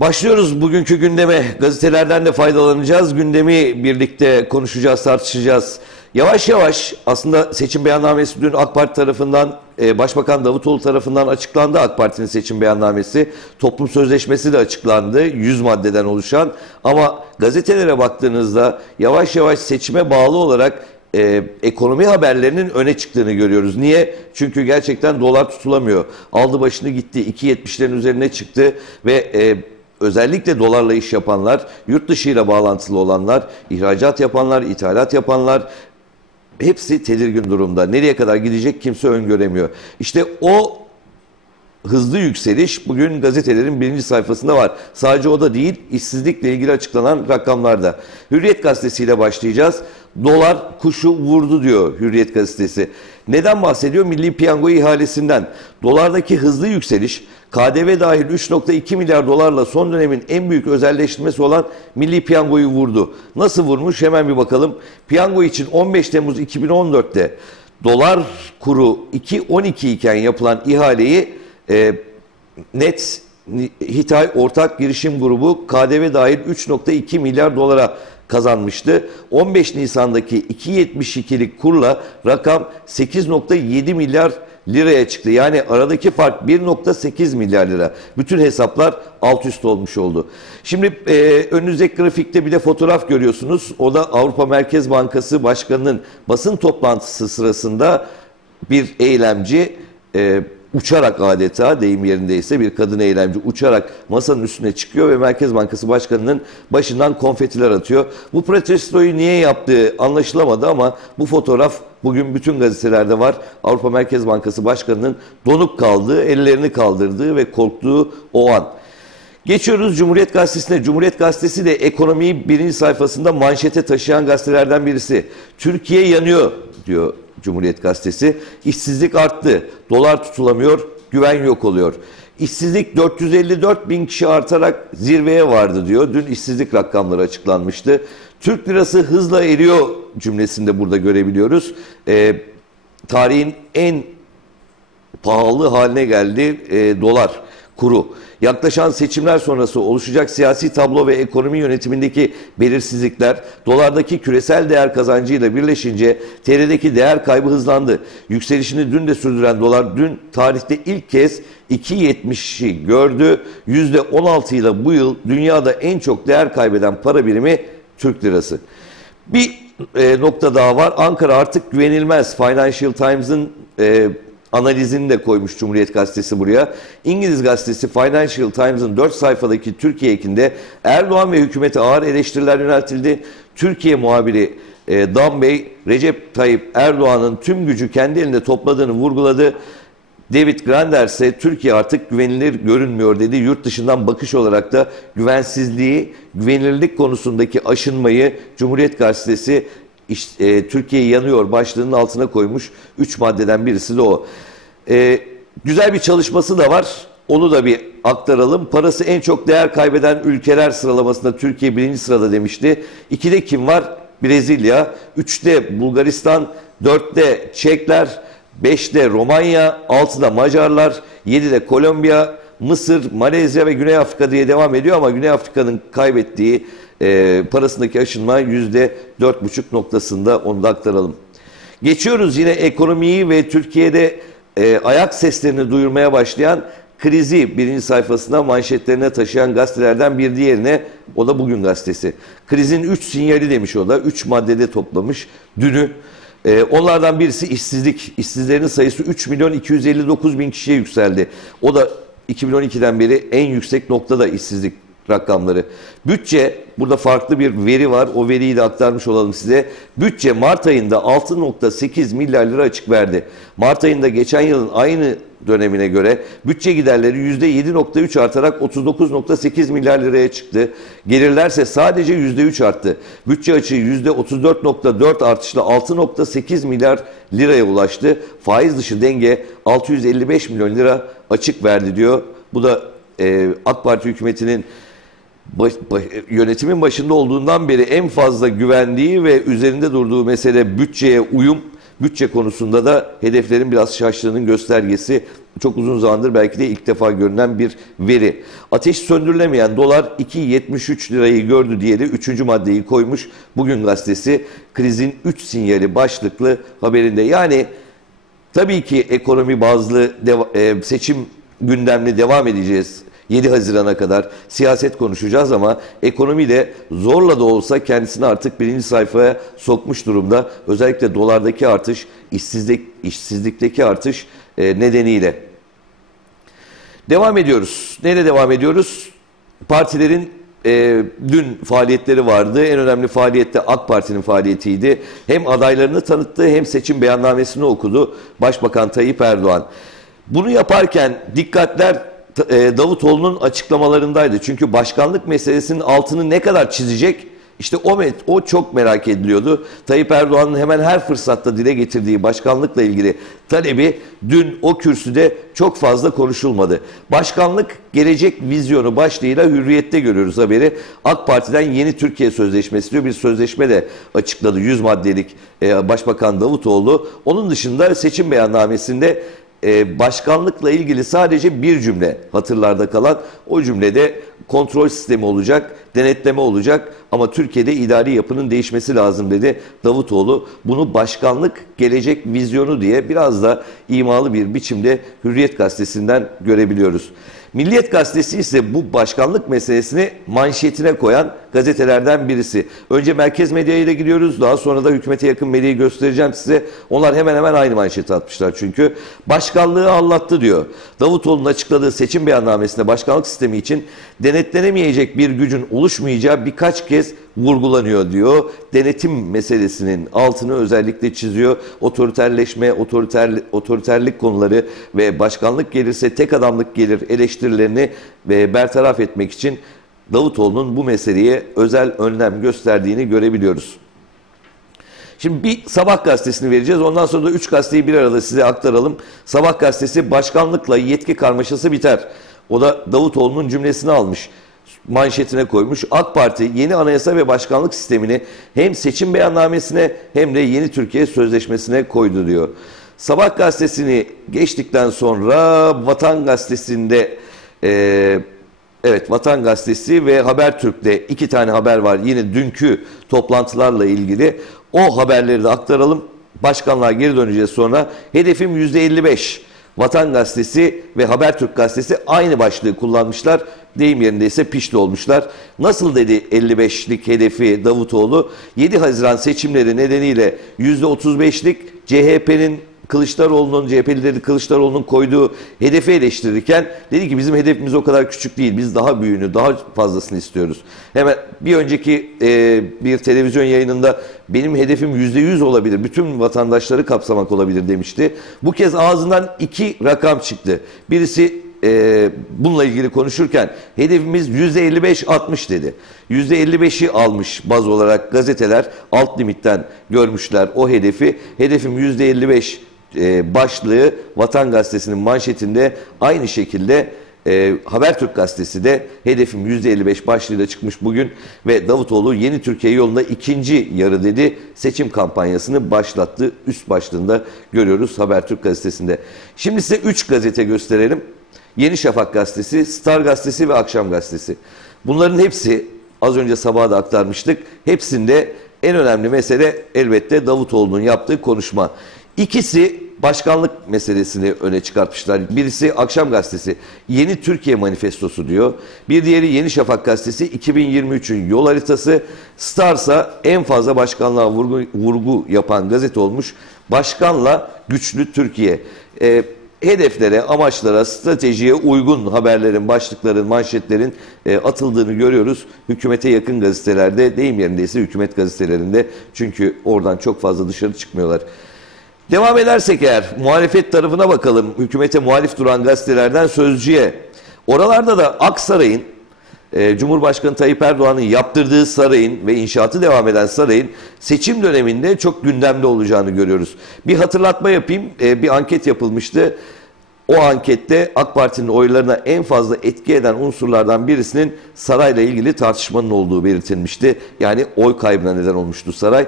Başlıyoruz bugünkü gündeme. Gazetelerden de faydalanacağız. Gündemi birlikte konuşacağız, tartışacağız. Yavaş yavaş aslında seçim beyannamesi dün AK Parti tarafından, e, Başbakan Davutoğlu tarafından açıklandı AK Parti'nin seçim beyannamesi. Toplum sözleşmesi de açıklandı. 100 maddeden oluşan. Ama gazetelere baktığınızda yavaş yavaş seçime bağlı olarak e, ekonomi haberlerinin öne çıktığını görüyoruz. Niye? Çünkü gerçekten dolar tutulamıyor. Aldı başını gitti. 2.70'lerin üzerine çıktı ve e, özellikle dolarla iş yapanlar, yurt dışıyla bağlantılı olanlar, ihracat yapanlar, ithalat yapanlar hepsi tedirgin durumda. Nereye kadar gidecek kimse öngöremiyor. İşte o hızlı yükseliş bugün gazetelerin birinci sayfasında var. Sadece o da değil, işsizlikle ilgili açıklanan rakamlarda. Hürriyet gazetesiyle başlayacağız. Dolar kuşu vurdu diyor Hürriyet gazetesi. Neden bahsediyor? Milli Piyango ihalesinden. Dolardaki hızlı yükseliş KDV dahil 3.2 milyar dolarla son dönemin en büyük özelleştirmesi olan Milli Piyango'yu vurdu. Nasıl vurmuş hemen bir bakalım. Piyango için 15 Temmuz 2014'te dolar kuru 2.12 iken yapılan ihaleyi e, net Hitay Ortak Girişim Grubu KDV dahil 3.2 milyar dolara kazanmıştı. 15 Nisan'daki 2.72'lik kurla rakam 8.7 milyar liraya çıktı. Yani aradaki fark 1.8 milyar lira. Bütün hesaplar alt üst olmuş oldu. Şimdi e, önünüzdeki grafikte bir de fotoğraf görüyorsunuz. O da Avrupa Merkez Bankası Başkanı'nın basın toplantısı sırasında bir eylemci e, uçarak adeta deyim yerindeyse bir kadın eylemci uçarak masanın üstüne çıkıyor ve Merkez Bankası Başkanı'nın başından konfetiler atıyor. Bu protestoyu niye yaptığı anlaşılamadı ama bu fotoğraf bugün bütün gazetelerde var. Avrupa Merkez Bankası Başkanı'nın donuk kaldığı, ellerini kaldırdığı ve korktuğu o an. Geçiyoruz Cumhuriyet Gazetesi'ne. Cumhuriyet Gazetesi de ekonomiyi birinci sayfasında manşete taşıyan gazetelerden birisi. Türkiye yanıyor diyor Cumhuriyet Gazetesi. İşsizlik arttı, dolar tutulamıyor, güven yok oluyor. İşsizlik 454 bin kişi artarak zirveye vardı diyor. Dün işsizlik rakamları açıklanmıştı. Türk lirası hızla eriyor cümlesinde burada görebiliyoruz. Ee, tarihin en pahalı haline geldi e, dolar kuru. Yaklaşan seçimler sonrası oluşacak siyasi tablo ve ekonomi yönetimindeki belirsizlikler dolardaki küresel değer kazancıyla birleşince TL'deki değer kaybı hızlandı. Yükselişini dün de sürdüren dolar dün tarihte ilk kez 2.70'i gördü. %16 ile bu yıl dünyada en çok değer kaybeden para birimi Türk lirası. Bir e, nokta daha var. Ankara artık güvenilmez. Financial Times'ın e, analizini de koymuş Cumhuriyet Gazetesi buraya. İngiliz gazetesi Financial Times'ın 4 sayfadaki Türkiye ekinde Erdoğan ve hükümete ağır eleştiriler yöneltildi. Türkiye muhabiri e, Dan Bey, Recep Tayyip Erdoğan'ın tüm gücü kendi elinde topladığını vurguladı. David Grander ise Türkiye artık güvenilir görünmüyor dedi. Yurt dışından bakış olarak da güvensizliği, güvenilirlik konusundaki aşınmayı Cumhuriyet Gazetesi işte, e, Türkiye yanıyor başlığının altına koymuş. Üç maddeden birisi de o. E, güzel bir çalışması da var. Onu da bir aktaralım. Parası en çok değer kaybeden ülkeler sıralamasında Türkiye birinci sırada demişti. İkide kim var? Brezilya. Üçte Bulgaristan. Dörtte Çekler. Beşte Romanya. Altıda Macarlar. Yedide Kolombiya. Mısır, Malezya ve Güney Afrika diye devam ediyor ama Güney Afrika'nın kaybettiği e, parasındaki aşınma yüzde dört buçuk noktasında onu da aktaralım. Geçiyoruz yine ekonomiyi ve Türkiye'de e, ayak seslerini duyurmaya başlayan krizi birinci sayfasında manşetlerine taşıyan gazetelerden bir diğerine o da Bugün Gazetesi. Krizin üç sinyali demiş o da. Üç maddede toplamış dünü. E, onlardan birisi işsizlik. İşsizlerin sayısı 3 milyon 259 bin kişiye yükseldi. O da 2012'den beri en yüksek noktada işsizlik rakamları. Bütçe, burada farklı bir veri var. O veriyi de aktarmış olalım size. Bütçe Mart ayında 6.8 milyar lira açık verdi. Mart ayında geçen yılın aynı dönemine göre bütçe giderleri %7.3 artarak 39.8 milyar liraya çıktı. Gelirlerse sadece %3 arttı. Bütçe açığı %34.4 artışla 6.8 milyar liraya ulaştı. Faiz dışı denge 655 milyon lira açık verdi diyor. Bu da e, AK Parti hükümetinin baş, baş, yönetimin başında olduğundan beri en fazla güvendiği ve üzerinde durduğu mesele bütçeye uyum Bütçe konusunda da hedeflerin biraz şaştığının göstergesi. Çok uzun zamandır belki de ilk defa görünen bir veri. Ateş söndürülemeyen dolar 2.73 lirayı gördü diye de 3. maddeyi koymuş. Bugün gazetesi krizin 3 sinyali başlıklı haberinde. Yani tabii ki ekonomi bazlı e, seçim gündemli devam edeceğiz 7 Haziran'a kadar siyaset konuşacağız ama ekonomi de zorla da olsa kendisini artık birinci sayfaya sokmuş durumda. Özellikle dolardaki artış, işsizlik, işsizlikteki artış e, nedeniyle. Devam ediyoruz. Neyle devam ediyoruz? Partilerin e, dün faaliyetleri vardı. En önemli faaliyet de AK Parti'nin faaliyetiydi. Hem adaylarını tanıttı hem seçim beyannamesini okudu Başbakan Tayyip Erdoğan. Bunu yaparken dikkatler Davutoğlu'nun açıklamalarındaydı. Çünkü başkanlık meselesinin altını ne kadar çizecek? İşte o, o çok merak ediliyordu. Tayyip Erdoğan'ın hemen her fırsatta dile getirdiği başkanlıkla ilgili talebi dün o kürsüde çok fazla konuşulmadı. Başkanlık gelecek vizyonu başlığıyla hürriyette görüyoruz haberi. AK Parti'den yeni Türkiye Sözleşmesi diyor bir sözleşme de açıkladı 100 maddelik e, Başbakan Davutoğlu. Onun dışında seçim beyannamesinde e, başkanlıkla ilgili sadece bir cümle hatırlarda kalan o cümlede kontrol sistemi olacak, denetleme olacak ama Türkiye'de idari yapının değişmesi lazım dedi Davutoğlu. Bunu başkanlık gelecek vizyonu diye biraz da imalı bir biçimde Hürriyet gazetesinden görebiliyoruz. Milliyet gazetesi ise bu başkanlık meselesini manşetine koyan gazetelerden birisi. Önce merkez medyaya ile gidiyoruz. Daha sonra da hükümete yakın medyayı göstereceğim size. Onlar hemen hemen aynı manşeti atmışlar çünkü. Başkanlığı anlattı diyor. Davutoğlu'nun açıkladığı seçim beyannamesinde başkanlık sistemi için denetlenemeyecek bir gücün oluşmayacağı birkaç kez vurgulanıyor diyor. Denetim meselesinin altını özellikle çiziyor. Otoriterleşme, otoriter, otoriterlik konuları ve başkanlık gelirse tek adamlık gelir eleştirilerini ve bertaraf etmek için Davutoğlu'nun bu meseleye özel önlem gösterdiğini görebiliyoruz. Şimdi bir Sabah gazetesini vereceğiz. Ondan sonra da üç gazeteyi bir arada size aktaralım. Sabah gazetesi başkanlıkla yetki karmaşası biter. O da Davutoğlu'nun cümlesini almış manşetine koymuş. AK Parti yeni anayasa ve başkanlık sistemini hem seçim beyannamesine hem de yeni Türkiye Sözleşmesi'ne koydu diyor. Sabah gazetesini geçtikten sonra Vatan gazetesinde e, evet Vatan gazetesi ve Habertürk'te iki tane haber var. Yine dünkü toplantılarla ilgili. O haberleri de aktaralım. Başkanlığa geri döneceğiz sonra. Hedefim %55. Vatan Gazetesi ve Habertürk Gazetesi aynı başlığı kullanmışlar. Deyim yerinde ise pişti olmuşlar. Nasıl dedi 55'lik hedefi Davutoğlu? 7 Haziran seçimleri nedeniyle %35'lik CHP'nin Kılıçdaroğlu'nun, CHP'lileri Kılıçdaroğlu'nun koyduğu hedefi eleştirirken dedi ki bizim hedefimiz o kadar küçük değil. Biz daha büyüğünü, daha fazlasını istiyoruz. Hemen bir önceki e, bir televizyon yayınında benim hedefim yüzde yüz olabilir. Bütün vatandaşları kapsamak olabilir demişti. Bu kez ağzından iki rakam çıktı. Birisi e, bununla ilgili konuşurken hedefimiz yüzde 55-60 dedi. Yüzde 55'i almış baz olarak gazeteler alt limitten görmüşler o hedefi. Hedefim yüzde 55 e, başlığı Vatan Gazetesi'nin manşetinde aynı şekilde e, Habertürk gazetesi de hedefim %55 başlığıyla çıkmış bugün ve Davutoğlu yeni Türkiye yolunda ikinci yarı dedi seçim kampanyasını başlattı. Üst başlığında görüyoruz Habertürk gazetesinde. Şimdi size 3 gazete gösterelim. Yeni Şafak gazetesi, Star gazetesi ve Akşam gazetesi. Bunların hepsi az önce sabaha da aktarmıştık. Hepsinde en önemli mesele elbette Davutoğlu'nun yaptığı konuşma. İkisi başkanlık meselesini öne çıkartmışlar. Birisi Akşam Gazetesi Yeni Türkiye Manifestosu diyor. Bir diğeri Yeni Şafak Gazetesi 2023'ün yol haritası. Starsa en fazla başkanlığa vurgu, vurgu yapan gazete olmuş. Başkanla güçlü Türkiye. Ee, hedeflere, amaçlara, stratejiye uygun haberlerin, başlıkların, manşetlerin e, atıldığını görüyoruz. Hükümete yakın gazetelerde, deyim yerindeyse hükümet gazetelerinde. Çünkü oradan çok fazla dışarı çıkmıyorlar. Devam edersek eğer muhalefet tarafına bakalım. Hükümete muhalif duran gazetelerden Sözcü'ye. Oralarda da Aksaray'ın e, Cumhurbaşkanı Tayyip Erdoğan'ın yaptırdığı sarayın ve inşaatı devam eden sarayın seçim döneminde çok gündemde olacağını görüyoruz. Bir hatırlatma yapayım. E, bir anket yapılmıştı. O ankette AK Parti'nin oylarına en fazla etki eden unsurlardan birisinin sarayla ilgili tartışmanın olduğu belirtilmişti. Yani oy kaybına neden olmuştu saray.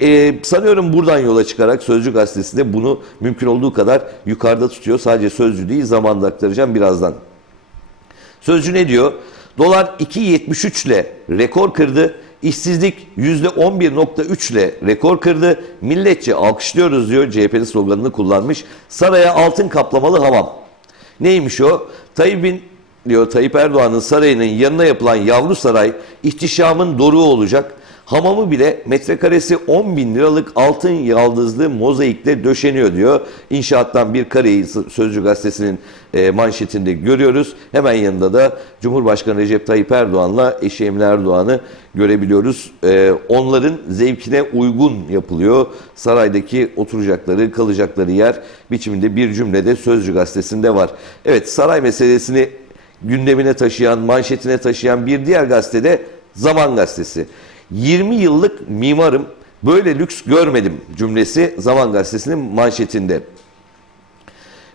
E, sanıyorum buradan yola çıkarak Sözcü Gazetesi de bunu mümkün olduğu kadar yukarıda tutuyor. Sadece Sözcü değil zamanda aktaracağım birazdan. Sözcü ne diyor? Dolar 2.73 ile rekor kırdı. İşsizlik %11.3 ile rekor kırdı. Milletçe alkışlıyoruz diyor. CHP'nin sloganını kullanmış. Saraya altın kaplamalı hamam. Neymiş o? Tayyip'in diyor Tayyip Erdoğan'ın sarayının yanına yapılan yavru saray ihtişamın doruğu olacak. Hamamı bile metrekaresi 10 bin liralık altın yaldızlı mozaikle döşeniyor diyor. İnşaattan bir kareyi Sözcü Gazetesi'nin e, manşetinde görüyoruz. Hemen yanında da Cumhurbaşkanı Recep Tayyip Erdoğan'la eşi Emine Erdoğan'ı görebiliyoruz. E, onların zevkine uygun yapılıyor. Saraydaki oturacakları, kalacakları yer biçiminde bir cümlede Sözcü Gazetesi'nde var. Evet saray meselesini gündemine taşıyan, manşetine taşıyan bir diğer gazetede Zaman Gazetesi. 20 yıllık mimarım böyle lüks görmedim cümlesi Zaman Gazetesi'nin manşetinde.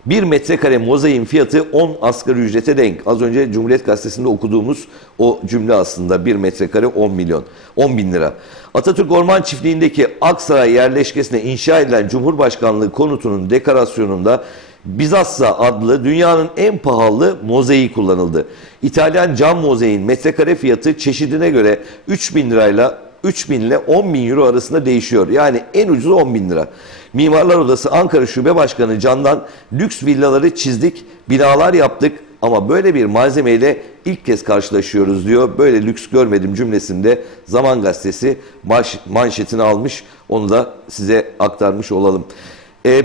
Bir metrekare mozaiğin fiyatı 10 asgari ücrete denk. Az önce Cumhuriyet Gazetesi'nde okuduğumuz o cümle aslında bir metrekare 10 milyon, 10 bin lira. Atatürk Orman Çiftliği'ndeki Aksaray yerleşkesine inşa edilen Cumhurbaşkanlığı konutunun dekorasyonunda Bizassa adlı dünyanın en pahalı mozaiği kullanıldı. İtalyan cam mozaiğin metrekare fiyatı çeşidine göre 3 bin lirayla 3 bin ile 10 bin euro arasında değişiyor. Yani en ucuzu 10 bin lira. Mimarlar Odası Ankara Şube Başkanı Candan lüks villaları çizdik, binalar yaptık ama böyle bir malzemeyle ilk kez karşılaşıyoruz diyor. Böyle lüks görmedim cümlesinde Zaman Gazetesi manşetini almış. Onu da size aktarmış olalım. Ee,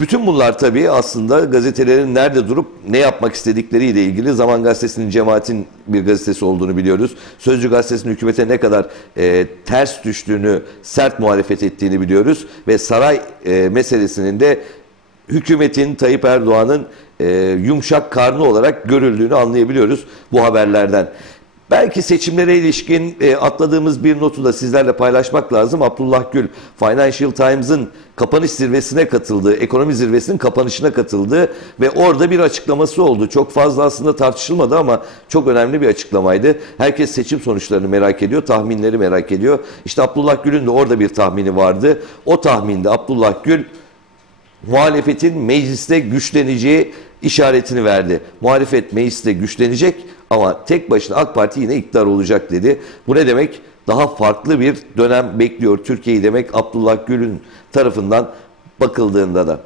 bütün bunlar tabii aslında gazetelerin nerede durup ne yapmak istedikleriyle ilgili Zaman Gazetesi'nin cemaatin bir gazetesi olduğunu biliyoruz. Sözcü Gazetesi'nin hükümete ne kadar e, ters düştüğünü, sert muhalefet ettiğini biliyoruz. Ve saray e, meselesinin de hükümetin, Tayyip Erdoğan'ın e, yumuşak karnı olarak görüldüğünü anlayabiliyoruz bu haberlerden. Belki seçimlere ilişkin e, atladığımız bir notu da sizlerle paylaşmak lazım. Abdullah Gül, Financial Times'ın kapanış zirvesine katıldı, ekonomi zirvesinin kapanışına katıldı ve orada bir açıklaması oldu. Çok fazla aslında tartışılmadı ama çok önemli bir açıklamaydı. Herkes seçim sonuçlarını merak ediyor, tahminleri merak ediyor. İşte Abdullah Gül'ün de orada bir tahmini vardı. O tahminde Abdullah Gül muhalefetin mecliste güçleneceği işaretini verdi. Muhalefet mecliste güçlenecek ama tek başına AK Parti yine iktidar olacak dedi. Bu ne demek? Daha farklı bir dönem bekliyor Türkiye'yi demek Abdullah Gül'ün tarafından bakıldığında da.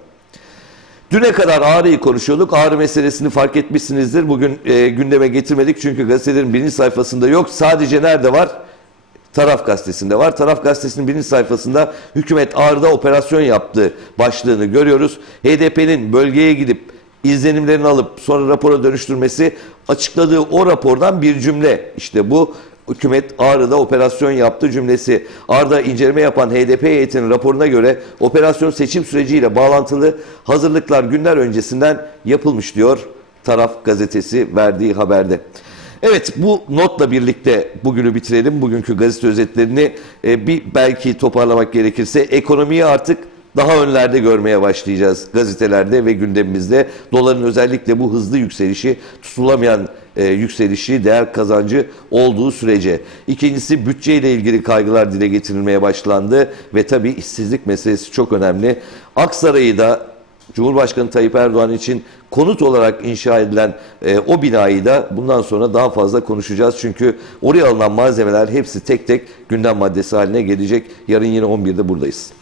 Düne kadar ağrıyı konuşuyorduk. Ağrı meselesini fark etmişsinizdir. Bugün e, gündeme getirmedik çünkü gazetelerin birinci sayfasında yok. Sadece nerede var? Taraf gazetesinde var. Taraf gazetesinin birinci sayfasında hükümet Ağrı'da operasyon yaptı başlığını görüyoruz. HDP'nin bölgeye gidip izlenimlerini alıp sonra rapora dönüştürmesi açıkladığı o rapordan bir cümle. İşte bu hükümet Ağrı'da operasyon yaptı cümlesi. Ağrı'da inceleme yapan HDP heyetinin raporuna göre operasyon seçim süreciyle bağlantılı hazırlıklar günler öncesinden yapılmış diyor Taraf gazetesi verdiği haberde. Evet bu notla birlikte bugünü bitirelim. Bugünkü gazete özetlerini e, bir belki toparlamak gerekirse ekonomiyi artık daha önlerde görmeye başlayacağız gazetelerde ve gündemimizde. Doların özellikle bu hızlı yükselişi, tutulamayan e, yükselişi, değer kazancı olduğu sürece. İkincisi bütçeyle ilgili kaygılar dile getirilmeye başlandı ve tabii işsizlik meselesi çok önemli. Aksaray'ı da Cumhurbaşkanı Tayyip Erdoğan için konut olarak inşa edilen e, o binayı da bundan sonra daha fazla konuşacağız. Çünkü oraya alınan malzemeler hepsi tek tek gündem maddesi haline gelecek. Yarın yine 11'de buradayız.